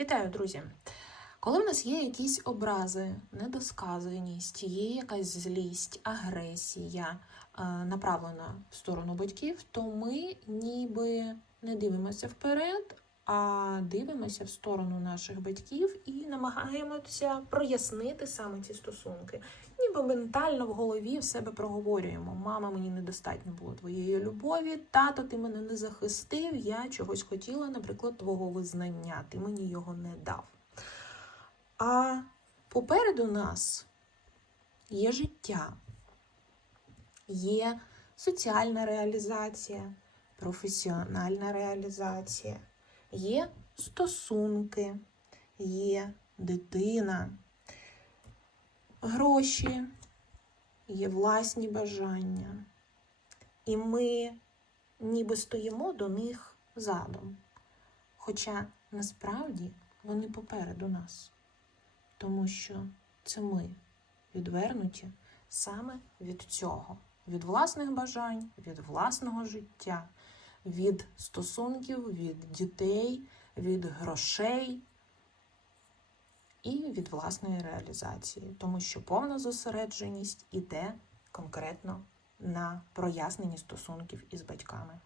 Вітаю, друзі! Коли в нас є якісь образи, недосказаність, є якась злість, агресія е, направлена в сторону батьків, то ми ніби не дивимося вперед, а дивимося в сторону наших батьків і намагаємося прояснити саме ці стосунки. Ніби ментально в голові в себе проговорюємо: мама, мені недостатньо було твоєї любові, тато, ти мене не захистив, я чогось хотіла, наприклад, твого визнання, ти мені його не дав. А попереду нас є життя, є соціальна реалізація, професіональна реалізація, є стосунки, є дитина, гроші, є власні бажання. І ми ніби стоїмо до них задом. Хоча насправді вони попереду нас тому що це ми відвернуті саме від цього, від власних бажань, від власного життя, від стосунків, від дітей, від грошей і від власної реалізації, тому що повна зосередженість іде конкретно на проясненні стосунків із батьками.